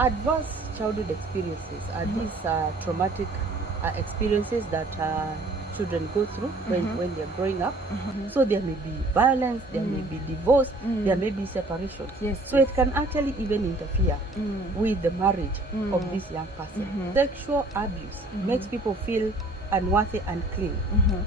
Adverse childhood experiences are these traumatic experiences that children go through when they're growing up. So there may be violence, there may be divorce, there may be separation. So it can actually even interfere with the marriage of this young person. Sexual abuse makes people feel unworthy and clean.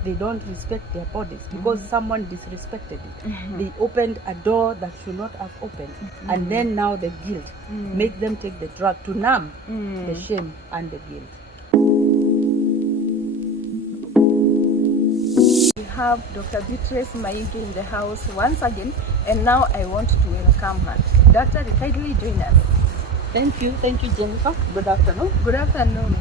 They don't respect their bodies because someone disrespected it. They opened a door that should not have opened. And then now the guilt make them take the drug to numb the shame and the guilt. We have Dr. Beatrice Maigi in the house once again, and now I want to welcome her. Doctor, kindly join us. Thank you, Jennifer. Good afternoon. Good afternoon.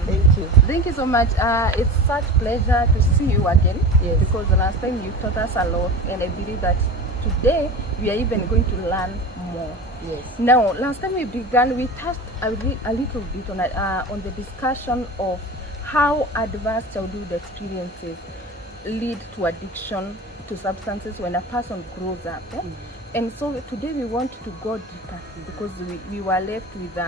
Thank you so much. It's such pleasure to see you again. Yes. Because the last time you taught us a lot, and I believe that today we are even going to learn more. Yes. Now, last time we began, we touched a little bit on the discussion of how adverse childhood experiences lead to addiction to substances when a person grows up. And so today we want to go deeper because we were left with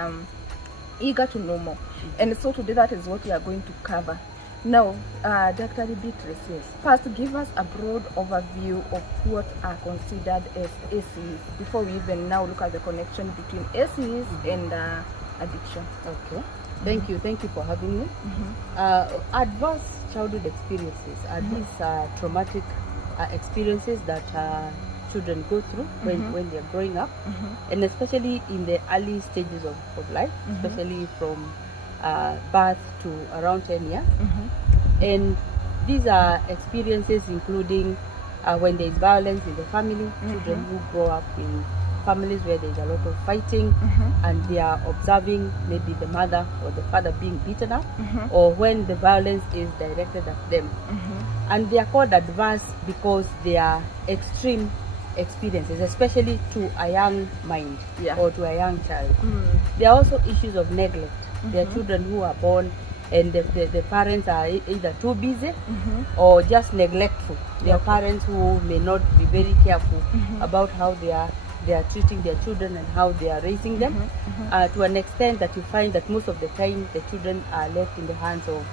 eager to know more. And so today that is what we are going to cover. Now, Dr. Beatrice, first give us a broad overview of what are considered as ACEs before we even now look at the connection between ACEs and addiction. Okay. Thank you for having me. Adverse childhood experiences are these traumatic experiences that children go through when they're growing up, and especially in the early stages of life, especially from birth to around 10 years. And these are experiences including when there is violence in the family, children who grow up in families where there is a lot of fighting and they are observing maybe the mother or the father being beaten up, or when the violence is directed at them. And they are called adverse because they are extreme experiences, especially to a young mind or to a young child. There are also issues of neglect. There are children who are born and the parents are either too busy or just neglectful. There are parents who may not be very careful about how they are treating their children and how they are raising them, to an extent that you find that most of the time the children are left in the hands of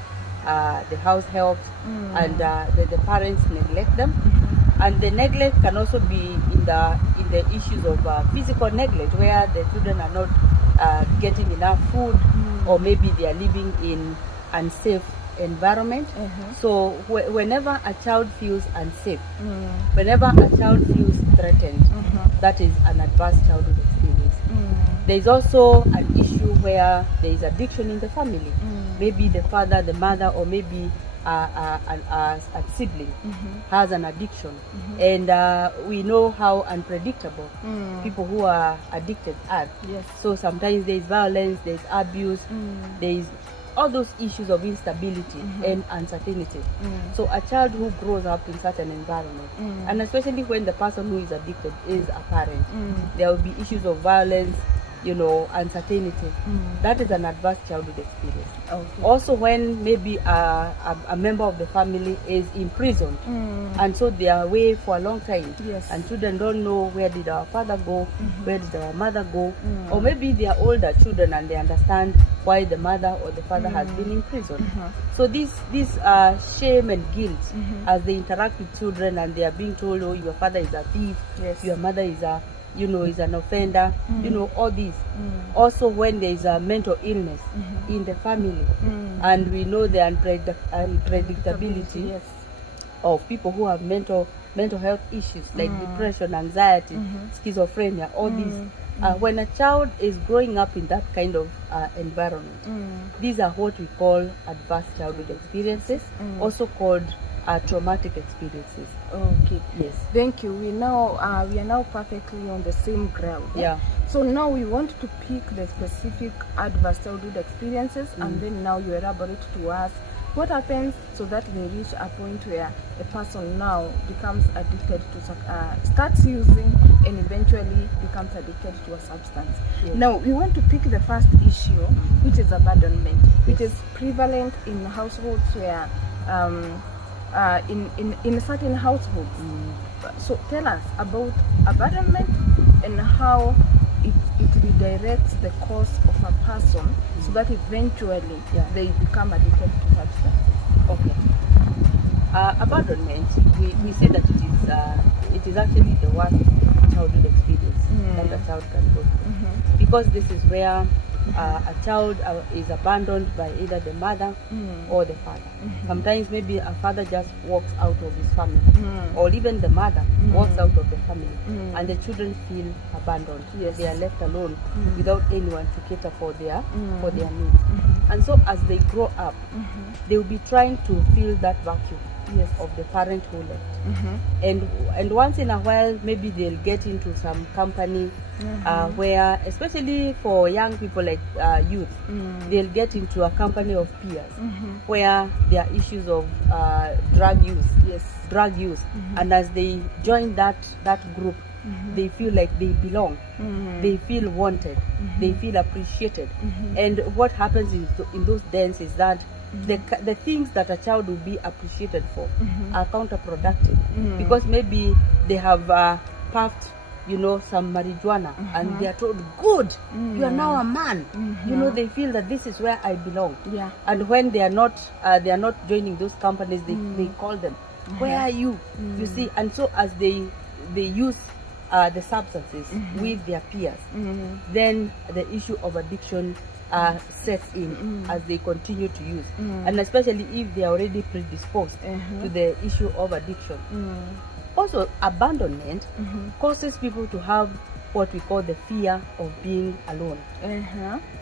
the house helps, and the parents neglect them. And the neglect can also be in the issues of physical neglect, where the children are not getting enough food, or maybe they are living in unsafe environment. So whenever a child feels unsafe, whenever a child feels threatened, that is an adverse childhood experience. There is also an issue where there is addiction in the family. Maybe the father, the mother, or maybe a sibling has an addiction, and we know how unpredictable people who are addicted are. So sometimes there is violence, there is abuse, there is all those issues of instability and uncertainty. So a child who grows up in such an environment, and especially when the person who is addicted is a parent, there will be issues of violence, uncertainty. That is an adverse childhood experience. Also, when maybe a member of the family is imprisoned, and so they are away for a long time, and children don't know where did our father go, where did our mother go, or maybe they are older children and they understand why the mother or the father has been in prison. So this shame and guilt as they interact with children, and they are being told, oh, your father is a thief, your mother is a is an offender, all these. Also, when there is a mental illness in the family, and we know the unpredictability of people who have mental health issues like depression, anxiety, schizophrenia, all these. When a child is growing up in that kind of environment, these are what we call adverse childhood experiences, also called traumatic experiences. Yes. Thank you. We are now perfectly on the same ground. So now we want to pick the specific adverse childhood experiences, and then now you elaborate to us what happens so that they reach a point where a person now becomes addicted to starts using and eventually becomes addicted to a substance. Now we want to pick the first issue, which is abandonment, which is prevalent in households where in certain households. So tell us about abandonment and how it redirects the course of a person so that eventually they become addicted to substances. Okay. Abandonment, we say that it is actually the worst childhood experience that a child can go through, because this is where a child is abandoned by either the mother or the father. Sometimes maybe a father just walks out of his family, or even the mother walks out of the family, and the children feel abandoned. Yes. They are left alone without anyone to cater for their needs. And so as they grow up, they will be trying to fill that vacuum of the parent who left. And once in a while, maybe they'll get into some company where, especially for young people like youth, they'll get into a company of peers where there are issues of drug use. And as they join that group, they feel like they belong, they feel wanted, they feel appreciated. And what happens in those dens is that the things that a child will be appreciated for are counterproductive, because maybe they have puffed some marijuana, and they are told, good, you are now a man. They feel that this is where I belong. And when they are not joining those companies, they call them, where are you? You see. And so as they use the substances with their peers, then the issue of addiction sets in as they continue to use, and especially if they are already predisposed to the issue of addiction. Also, abandonment causes people to have what we call the fear of being alone,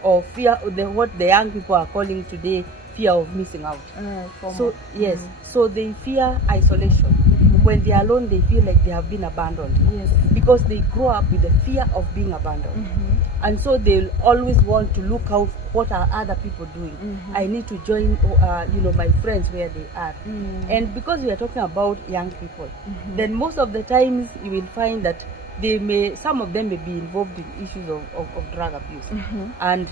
or fear, what the young people are calling today, fear of missing out. So yes, so they fear isolation. When they are alone, they feel like they have been abandoned, because they grow up with the fear of being abandoned. And so they'll always want to look out, what are other people doing? I need to join my friends where they are. And because we are talking about young people, then most of the times you will find that some of them may be involved in issues of drug abuse. And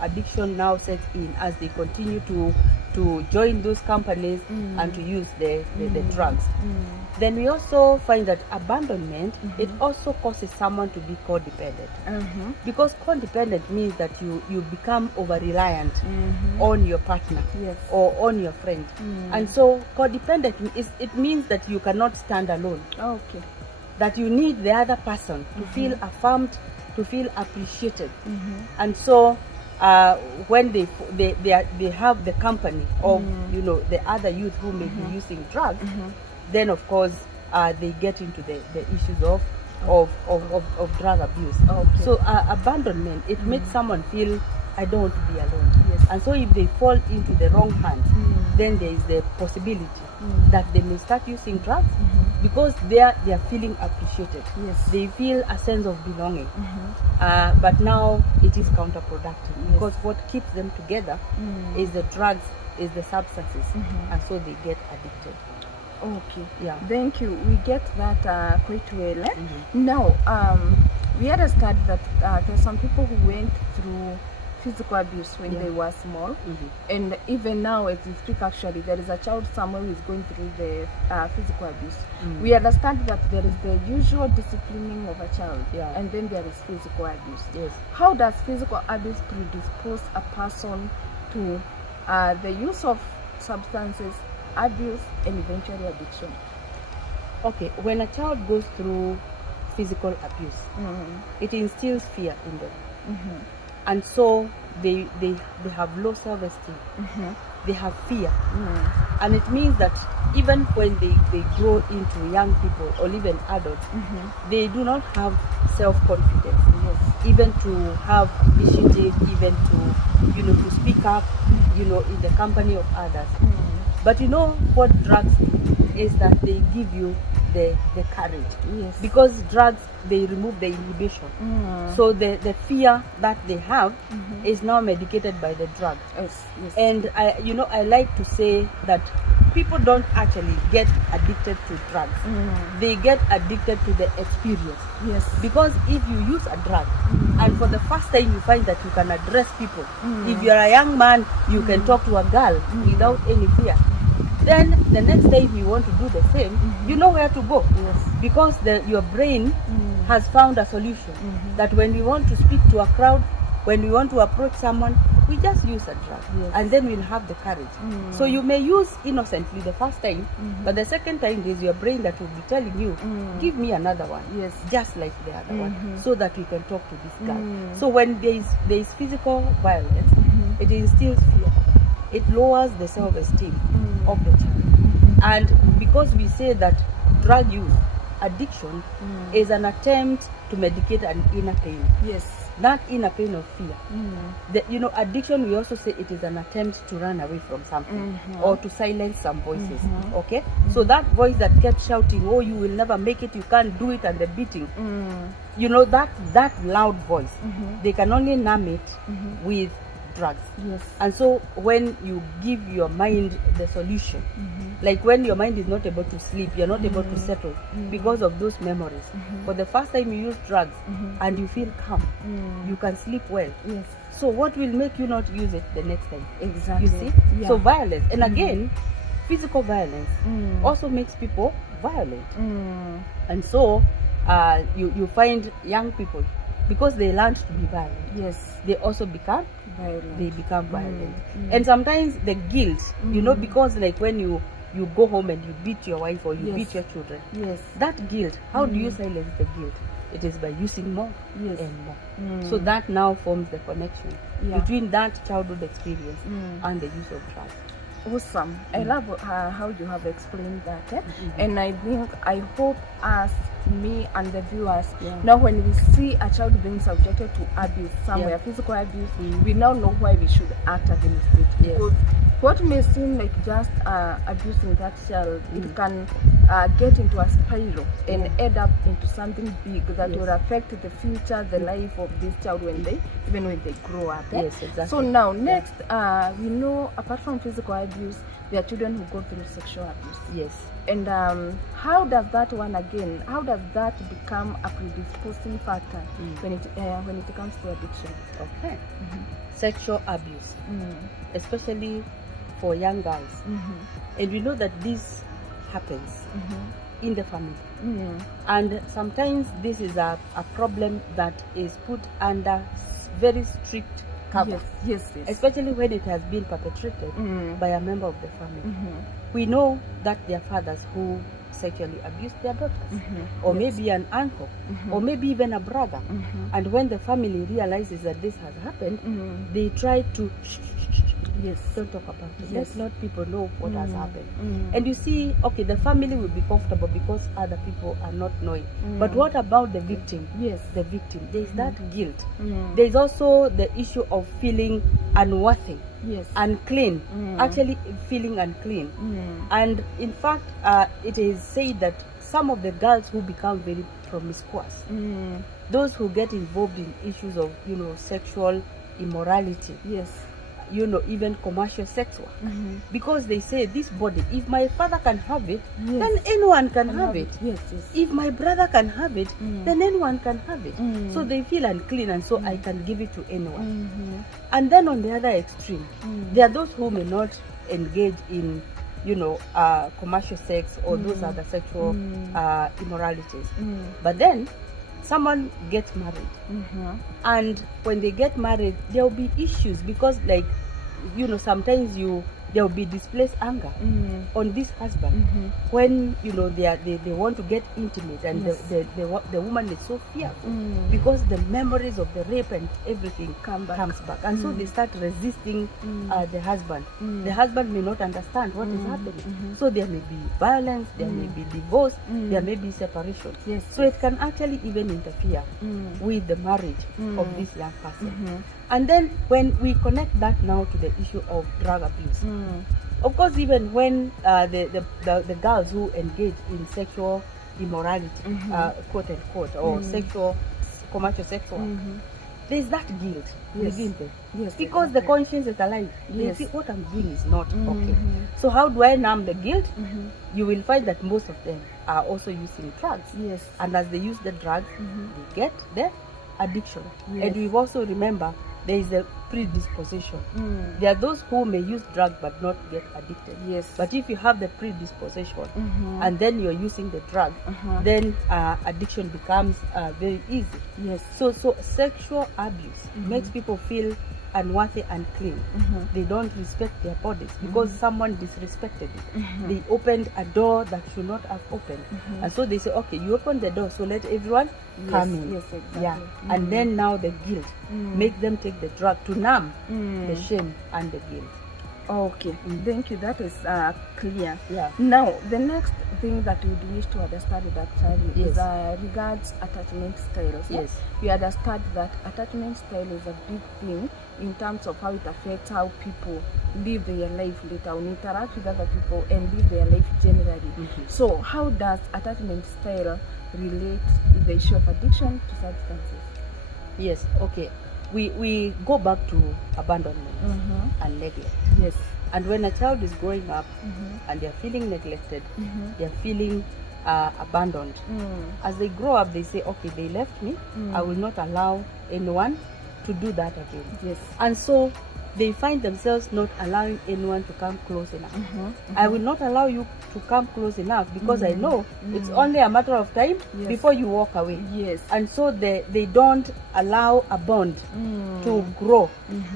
addiction now sets in as they continue to join those companies and to use the drugs. Then we also find that abandonment, it also causes someone to be codependent, because codependent means that you become over-reliant on your partner or on your friend. And so codependent it means that you cannot stand alone. That you need the other person to feel affirmed, to feel appreciated. And so when they have the company of the other youth who may be using drugs, then of course they get into the issues of drug abuse. So abandonment, it makes someone feel, I don't want to be alone. And so if they fall into the wrong hands, then there is the possibility that they may start using drugs, because they are feeling appreciated. They feel a sense of belonging. But now it is counterproductive, because what keeps them together is the drugs, is the substances, and so they get addicted. Thank you. We get that quite well. Now, we understand that there are some people who went through physical abuse when they were small, and even now as we speak, actually there is a child somewhere who is going through the physical abuse. We understand that there is the usual disciplining of a child, and then there is physical abuse. How does physical abuse predispose a person to the use of substances, abuse, and eventually addiction? When a child goes through physical abuse, it instills fear in them. And so they have low self-esteem, they have fear, and it means that even when they grow into young people or even adults, they do not have self-confidence, even to have initiative, even to speak up, in the company of others. But what drugs do is that they give you the courage, because drugs, they remove the inhibition. So the fear that they have is now medicated by the drug. And I like to say that people don't actually get addicted to drugs. They get addicted to the experience. Because if you use a drug and for the first time you find that you can address people, if you're a young man, you can talk to a girl without any fear, then the next time you want to do the same, you know where to go. Because your brain has found a solution. That when we want to speak to a crowd, when we want to approach someone, we just use a drug, and then we'll have the courage. So you may use innocently the first time, but the second time there's your brain that will be telling you, give me another one, just like the other one, so that we can talk to this guy. So when there is physical violence, it instills fear. It lowers the self-esteem of the child. And because we say that drug use, addiction, is an attempt to medicate an inner pain. That inner pain of fear. Addiction, we also say it is an attempt to run away from something or to silence some voices. Okay? So that voice that kept shouting, oh, you will never make it, you can't do it, and the beating, that loud voice, they can only numb it with drugs. And so when you give your mind the solution, like when your mind is not able to sleep, you're not able to settle because of those memories. For the first time you use drugs and you feel calm, you can sleep well. So what will make you not use it the next time? Exactly. You see? So violence, and again, physical violence also makes people violent. And so you find young people, because they learned to be violent, they also become violent. They become violent. And sometimes the guilt, because like when you go home and you beat your wife or you beat your children, that guilt, how do you silence the guilt? It is by using more and more. So that now forms the connection between that childhood experience and the use of drugs. Awesome. I love how you have explained that. And I hope us, me and the viewers, now when we see a child being subjected to abuse somewhere, physical abuse, we now know why we should act against it. Because what may seem like just abusing that child, it can get into a spiral and end up into something big that will affect the future, the life of this child when they grow up. So now next, we know apart from physical abuse, there are children who go through sexual abuse. And how does that become a predisposing factor when it comes to addiction? Okay. Sexual abuse, especially for young girls, and we know that this happens in the family, and sometimes this is a problem that is put under very strict cover, especially when it has been perpetrated by a member of the family. We know that there are fathers who sexually abuse their daughters, or maybe an uncle, or maybe even a brother, and when the family realizes that this has happened, they try to don't talk about it. Let not people know what has happened. And you see, okay, the family will be comfortable because other people are not knowing. But what about the victim? The victim. There is that guilt. There is also the issue of feeling unworthy, unclean, actually feeling unclean. And in fact, it is said that some of the girls who become very promiscuous, those who get involved in issues of sexual immorality, even commercial sex work, because they say this body, if my father can have it, then anyone can have it. If my brother can have it, then anyone can have it. So they feel unclean, and so I can give it to anyone. And then on the other extreme, there are those who may not engage in commercial sex or those other sexual immoralities, but then someone gets married, and when they get married, there will be issues because, sometimes there will be displaced anger on this husband when they want to get intimate, and the woman is so fearful because the memories of the rape and everything comes back, and so they start resisting the husband. The husband may not understand what is happening, so there may be violence, there may be divorce, there may be separation. So it can actually even interfere with the marriage of this young person. And then when we connect that now to the issue of drug abuse, of course, even when the girls who engage in sexual immorality, quote unquote, or commercial sexual, there's that guilt within them, because the conscience is alive. They see what I'm doing is not okay. So how do I numb the guilt? You will find that most of them are also using drugs, and as they use the drugs, they get the addiction. And we also remember there is a predisposition. There are those who may use drugs but not get addicted. Yes. But if you have the predisposition and then you're using the drug, then addiction becomes very easy. Yes. So sexual abuse makes people feel unworthy and clean. They don't respect their bodies because someone disrespected it. They opened a door that should not have opened. And so they say, okay, you opened the door, so let everyone come in. Yes, exactly. Yeah. And then now the guilt make them take the drug to numb the shame and the guilt. Okay, thank you. That is clear. Yeah. Now, the next thing that we wish to understand that is regards attachment styles. Yes. We understand that attachment style is a big thing in terms of how it affects how people live their life later on, interact with other people, and live their life generally. So, how does attachment style relate with the issue of addiction to substances? Yes. Okay. We go back to abandonment and neglect. Yes. And when a child is growing up and they're feeling neglected, they're feeling abandoned, as they grow up, they say, okay, they left me, I will not allow anyone to do that again. Yes. And so they find themselves not allowing anyone to come close enough. I will not allow you to come close enough because I know it's only a matter of time before you walk away. Yes. And so they don't allow a bond to grow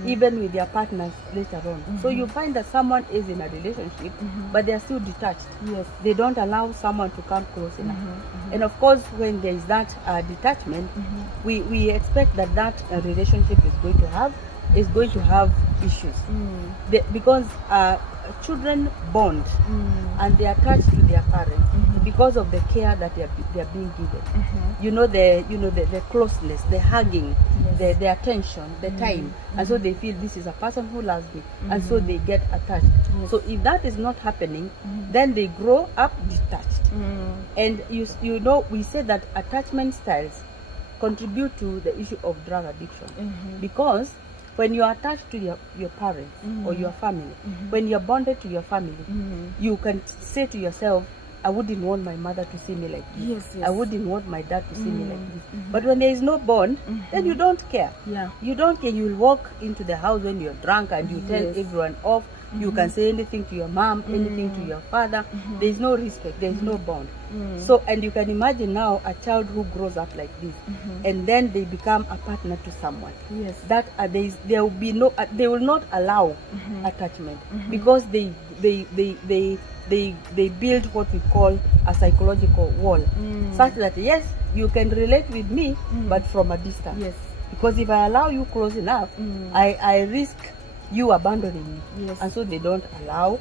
even with their partners later on. So you find that someone is in a relationship but they are still detached. Yes. They don't allow someone to come close enough. And of course, when there is that detachment, we expect that relationship is going to have issues. Because children bond and they are attached to their parents because of the care that they are being given. You know the closeness, the hugging, the attention, the time, and so they feel this is a person who loves me, and so they get attached. So if that is not happening, then they grow up detached. And you know we say that attachment styles contribute to the issue of drug addiction because when you are attached to your parents or your family, when you're bonded to your family, you can say to yourself, I wouldn't want my mother to see me like this. Yes. I wouldn't want my dad to see me like this. But when there is no bond, then you don't care. Yeah. You don't care. You will walk into the house when you're drunk and you tell everyone off. You can say anything to your mom, anything to your father. There is no respect. There is no bond. So, and you can imagine now a child who grows up like this, and then they become a partner to someone. Yes. That there will be no. They will not allow attachment because they build what we call a psychological wall, such that yes, you can relate with me, but from a distance. Yes. Because if I allow you close enough, I risk you abandoning me. Yes. And so they don't allow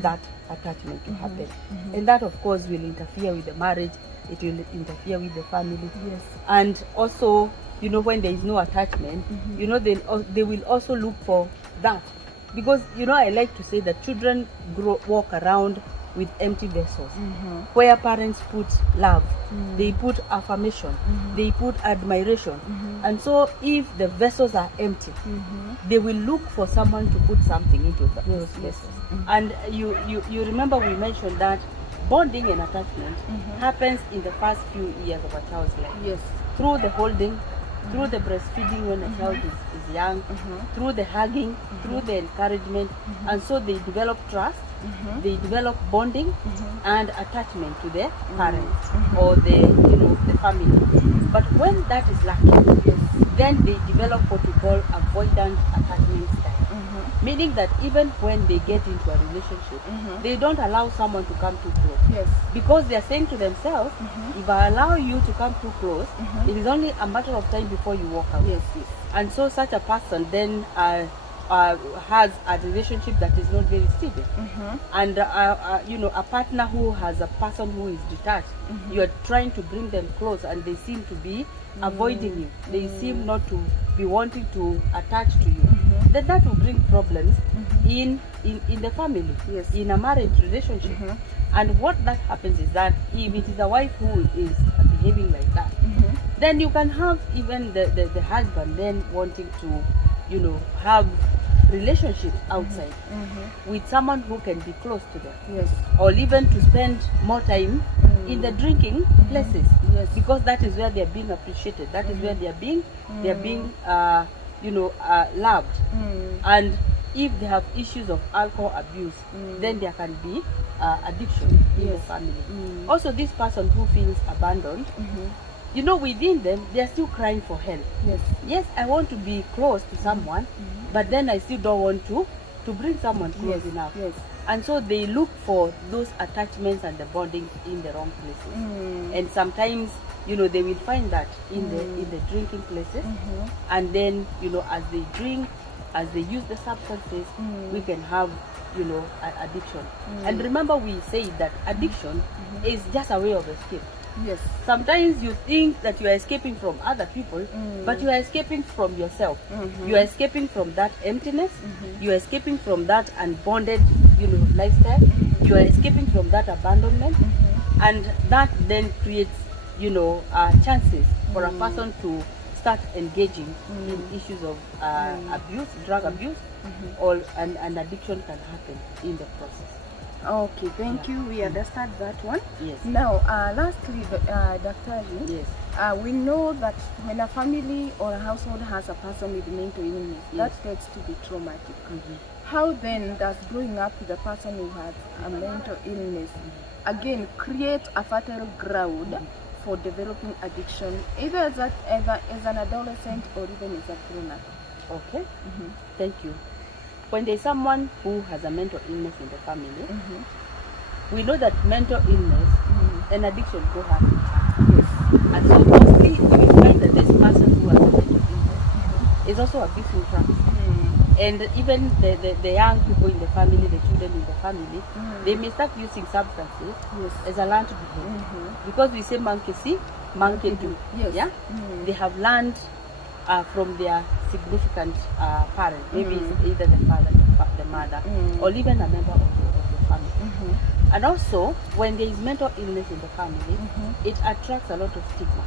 that attachment to happen. And that, of course, will interfere with the marriage. It will interfere with the family. Yes. And also, you know, when there is no attachment, you know, they will also look for that. Because, you know, I like to say that children walk around with empty vessels, where parents put love, they put affirmation, they put admiration. And so if the vessels are empty, they will look for someone to put something into those vessels. And you remember we mentioned that bonding and attachment happens in the first few years of a child's life. Yes. Through the holding, through the breastfeeding when a child is young, through the hugging, through the encouragement. And so they develop trust, they develop bonding and attachment to their parents or the family. But when that is lacking, then they develop what we call avoidant attachment style. Meaning that even when they get into a relationship, they don't allow someone to come too close. Yes. Because they are saying to themselves, if I allow you to come too close, it is only a matter of time before you walk away. Yes. And so such a person then has a relationship that is not very stable. And you know, a partner who has a person who is detached, you are trying to bring them close and they seem to be avoiding you. They seem not to be wanting to attach to you. Then that will bring problems in the family, in a marriage relationship. And what that happens is that if it is a wife who is behaving like that, then you can have even the husband then wanting to, you know, have relationships outside with someone who can be close to them. Yes. Or even to spend more time in the drinking places. Yes. Because that is where they are being appreciated. That is where they are being loved. And if they have issues of alcohol abuse, then there can be addiction in the family. Also, this person who feels abandoned, within them, they are still crying for help. Yes, I want to be close to someone, but then I still don't want to bring someone close enough. And so they look for those attachments and the bonding in the wrong places. And sometimes, they will find that in the drinking places. And then, as they drink, as they use the substances, we can have, addiction. And remember, we say that addiction is just a way of escape. Sometimes you think that you are escaping from other people, but you are escaping from yourself. You are escaping from that emptiness. You are escaping from that unbonded, lifestyle. You are escaping from that abandonment, and that then creates, chances for a person to start engaging in issues of abuse, drug abuse, and addiction can happen in the process. Okay, thank you. We understand that one. Yes. Now, lastly, Dr. Yes. We know that when a family or a household has a person with mental illness, that gets to be traumatic. How then does growing up with a person who has a mental illness again create a fertile ground for developing addiction, either as an adolescent or even as a grown-up? Okay. Thank you. When there's someone who has a mental illness in the family, we know that mental illness and addiction go hand in hand. And so mostly we find that this person who has a mental illness is also abusing drugs. And even the young people in the family, the children in the family, they may start using substances as a learned behavior. Because we say monkey see, monkey do. They have learned from their significant parent, maybe it's either the father, the mother, or even a member of the family. And also, when there is mental illness in the family, it attracts a lot of stigma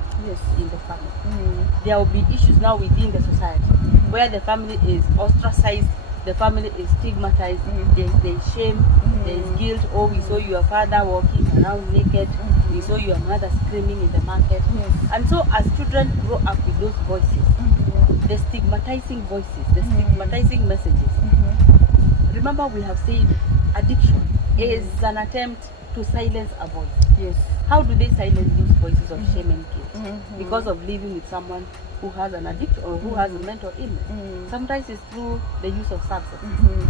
in the family. There will be issues now within the society where the family is ostracized, the family is stigmatized, there is shame, there is guilt. Oh, we saw your father walking around naked, we saw your mother screaming in the market. And so as children grow up with those voices, the stigmatizing voices, the stigmatizing messages. Remember, we have said addiction is an attempt to silence a voice. How do they silence these voices of shame and guilt? Because of living with someone who has an addiction or who has a mental illness. Sometimes it's through the use of substances.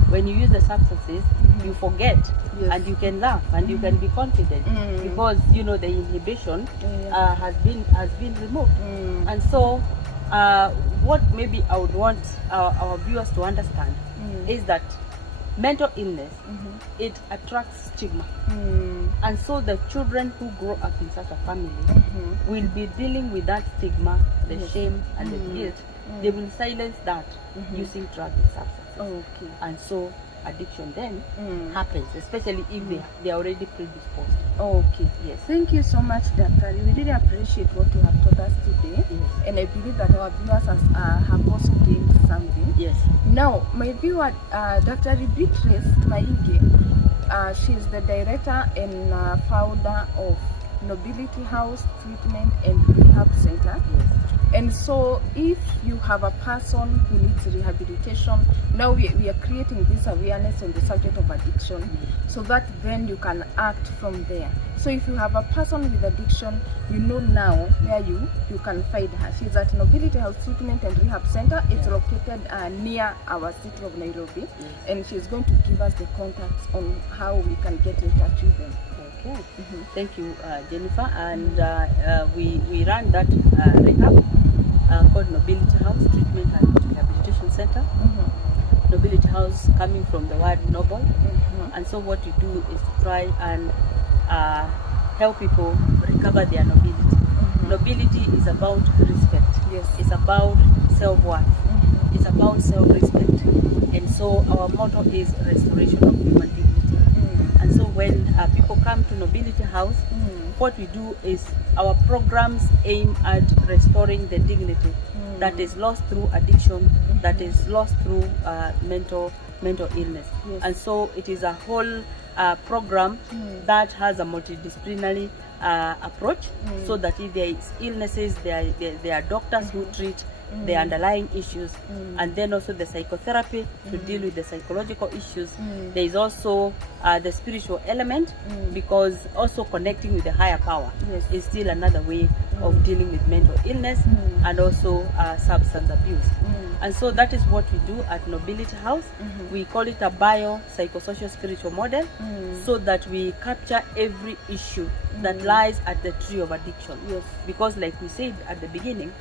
When you use the substances, you forget and you can laugh and you can be confident because the inhibition has been removed. And so what maybe I would want our viewers to understand is that mental illness, it attracts stigma. And so the children who grow up in such a family will be dealing with that stigma, the shame and the guilt. They will silence that using drugs and substances. And so addiction then happens, especially if they are already predisposed. Yes. Thank you so much, Dr. We really appreciate what you have taught us today. And I believe that our viewers have also gained something. Now, my viewer, Dr. Beatrice Maige, she is the director and founder of Nobility House Treatment and Rehab Center. And so if you have a person who needs rehabilitation, now we are creating this awareness on the subject of addiction so that then you can act from there. So if you have a person with addiction, you know now where you can find her. She's at Nobility House Treatment and Rehab Center. It's located near our city of Nairobi. And she's going to give us the contacts on how we can get in touch with them. Thank you, Jennifer. And we run that rehab called Nobility House Treatment and Rehabilitation Center. Nobility House coming from the word noble. And so what we do is to try and help people recover their nobility. Nobility is about respect. It's about self-worth. It's about self-respect. And so our motto is restoration of human dignity. And so when people come to Nobility House, what we do is our programs aim at restoring the dignity that is lost through addiction, that is lost through mental illness. And so it is a whole program that has a multidisciplinary approach, so that if there is illnesses, there are doctors who treat the underlying issues, and then also the psychotherapy to deal with the psychological issues. There is also the spiritual element, because also connecting with the higher power is still another way of dealing with mental illness and also substance abuse. And so that is what we do at Nobility House. We call it a bio-psychosocial spiritual model, so that we capture every issue that lies at the tree of addiction. Because like we said at the beginning,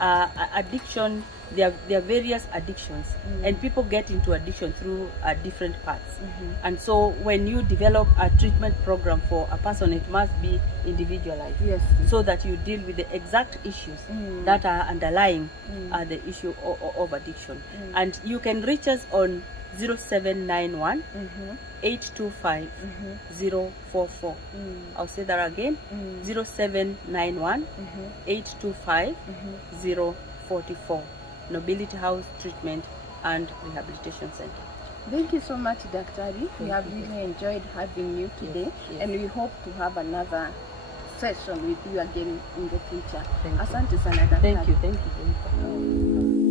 addiction, there are various addictions, and people get into addiction through different paths. And so when you develop a treatment program for a person, it must be individualized, so that you deal with the exact issues that are underlying the issue of addiction. And you can reach us on 0791 825 044. I'll say that again, 0791 825 044. Nobility House Treatment and Rehabilitation Center. Thank you so much, Daktari. We have really enjoyed having you today, and we hope to have another session with you again in the future. Asante sana, Daktari. Thank you.